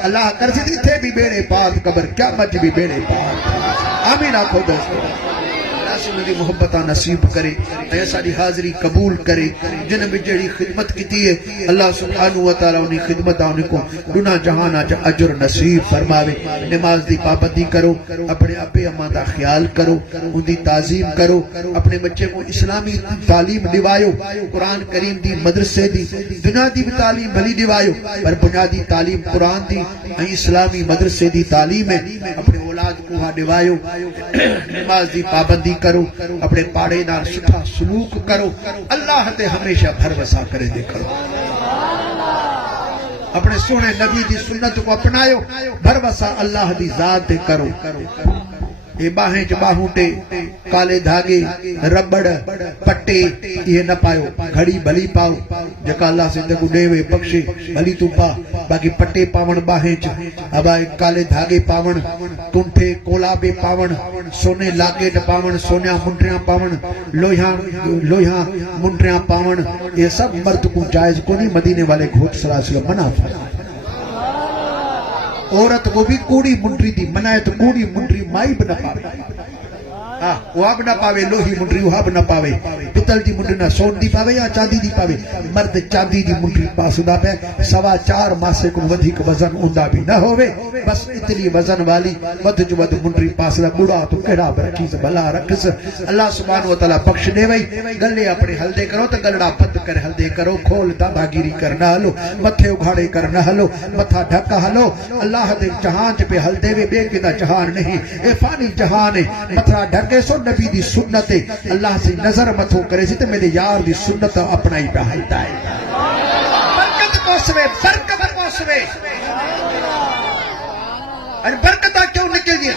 اللہ کر سی تھے بھی بیڑے پاک قبر قیامت بھی بیڑے پاک آمین آکھو دوستو سے میری محبتہ نصیب کرے ایسا دی حاضری قبول کرے جن میں جڑی خدمت کی ہے اللہ سبحانہ وتعالی انہی خدمت آنے کو دنیا جہانا اجر نصیب فرماوے نماز دی پابندی کرو اپنے ابے اماں دا خیال کرو ان دی تعظیم کرو اپنے بچے کو اسلامی تعلیم دیوائیو قرآن کریم دی مدرسے دی دنیا دی تعلیم بھلی دیوائیو پر بنیادی تعلیم قرآن دی اسلامی مدرسے دی تعلیم ہے اپنے اولاد کو ہاں دیوائیو نماز دی پابندی کرو اپنے پاڑے نال سٹھا سلوک کرو اللہ تے ہمیشہ بھروسہ کرے دے کرو اپنے سونے نبی دی سنت کو اپنائیو بھروسہ اللہ دی ذات دے کرو یہ باہیں باہوں ٹے کالے دھاگے ربڑ پٹے یہ نہ پائیو گھڑی بھلی پاؤ جکا اللہ سے دکو ڈیوے بخشے بھلی تو پا باقی پٹے پاون باہیں ابا کالے دھاگے پاون کنٹھے کولابے پاون سونے لاکیٹ پاون سونیا منٹریاں پاون لوہیاں منٹریاں پاون یہ سب مرد کو جائز کو نہیں مدینے والے گھوٹ صلی اللہ علیہ وسلم منع فرمایا عورت کو بھی کوڑی منڈری دی منائے تو کوڑی منڈری مائی بنا پاوے وہاں نہ پاوے لوہی منڈری وہاں نہ پاوے پتل دی منڈری نہ سون دی پاوے یا چاندی دی پاوے مرد چاندی دی منڈری پاس دا پہ 4.25 ماسے کو ودھیک وزن اندہ بھی نہ ہوئے بس اتنی وزن والی ود جو ود منڈری پاس دا بڑا تو کڑا برکیز بلا رکھس اللہ سبحانہ وتعالی بخش دے وئی گلے اپنے ہلدے کرو تو گلڑا پت کر ہلدے کرو کھول دادا گیری کرنا ہلو متھے اگھاڑے کرنا ہلو متھا ڈھکا ہلو اللہ دے جہان چ پہ ہلدے وے بے کدا جہان نہیں اے فانی جہان ہے متھا ڈھکے سو نبی دی سنت اللہ سے نظر متھو کرے سی تے میرے یار دی سنت اپنا ہی پہ ہلدا ہے برکت پوسوے اور برکتہ کیوں نکل گیا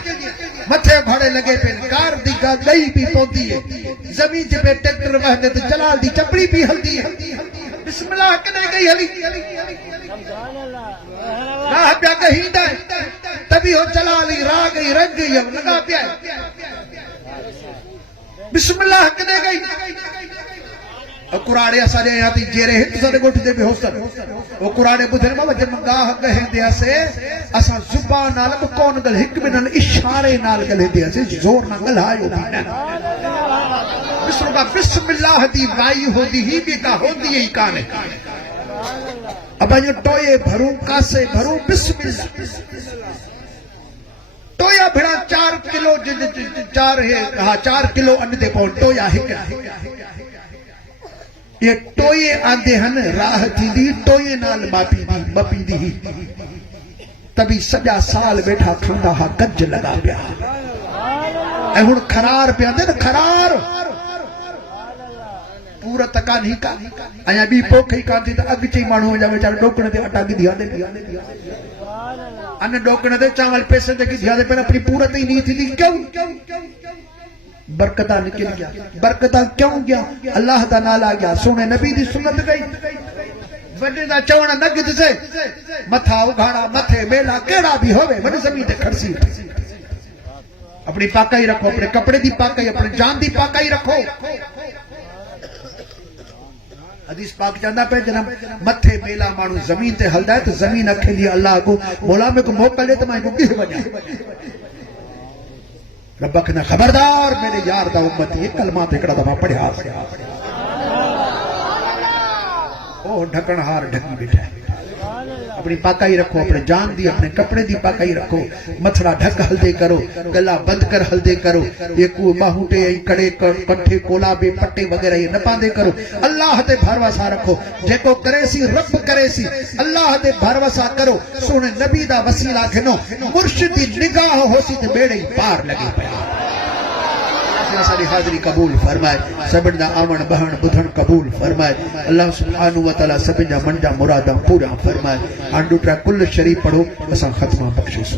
متھے بھاڑے لگے پہ کار دی گئی بھی پوندی ہے زمین جے پہ ٹریکٹر وہدے تے جلال دی چپڑی بھی ہلدی ہے بسم اللہ کنے گئی ہلی راہ پیا کہیندا ہے تبھی ہو جلالی راہ گئی رنگ گئی اب لگا پیا بسم اللہ کنے گئی قرآن اسا دے یاتی جیرے ہت سارے گوٹھ دے بے ہوسن او قرآن بدھن ما وجن گاہ کہے دے اسے اسا زبان نال کون گل ہک بنن اشارے نال گل دے اسے زور نہ گلایو بھی بسم اللہ دی وائی ہوندی ہی بھی کا ہوندی ہی کانے اب یہ ٹوئے بھروں کاسے بھروں بسم اللہ ٹویا بھڑا 4 کلو 4 کلو ان دے پون ٹویا ہک یہ ٹوئے آندے ہن راہ تھی دی ٹوئے نال باپی دی تبھی سجا سال بیٹھا کھندا ہا گج لگا پیا اے ہن خرار پیا دے نا خرار پورا تکا نہیں کا آیا بھی پوکھ ہی کانتی تا اگ چی مانو ہو جا بیچارے ڈوکنے دے اٹا کی دیا دے انہیں ڈوکنے دے چاول پیسے دے کی دیا دے پر اپنی پورت ہی نہیں تھی دی کیوں برکتہ نکل گیا برکتہ کیوں گیا اللہ دا نالا گیا سونے نبی دی سنت گئی وڈے دا چونا نگت سے متھا اگھاڑا متھے میلا کیڑا بھی ہوئے وڈے زمین تے کھڑسی اپنی پاکائی رکھو اپنے کپڑے دی پاکائی اپنے جان دی پاکائی رکھو حدیث پاک جاندہ پہ جنم متھے میلا مانو زمین تے ہلدا ہے تو زمین اکھے لیا اللہ کو مولا میں کو موقع لے تو میں کو کیوں بجا ربک نے خبردار میرے یار دا امت یہ کلمات اکڑا دفعہ پڑھا او ڈھکن ہار ڈھکی بیٹھا ہے اپنی پاکائی رکھو اپنے جان دی اپنے کپڑے دی پاکائی رکھو متھڑا ڈھک ہلدے کرو گلا بند کر ہلدے کرو یہ کو باہوٹے کڑے کنٹھے کولابے پٹے وغیرہ یہ نہ پاندے کرو اللہ تے بھروسہ رکھو جے کو کرے سی رب کرے سی اللہ تے بھروسہ کرو سونے نبی دا وسیلہ گھنو مرشد دی نگاہ ہو سی تے بیڑے ہی پار لگے پیا اللہ ساری حاضری قبول فرمائے سبن دا آمن بہن بدھن قبول فرمائے اللہ سبحانہ وتعالی سبن جا من جا مرادہ پورا فرمائے آنڈوٹرا کل شریف پڑھو بسا ختمہ بخشے سو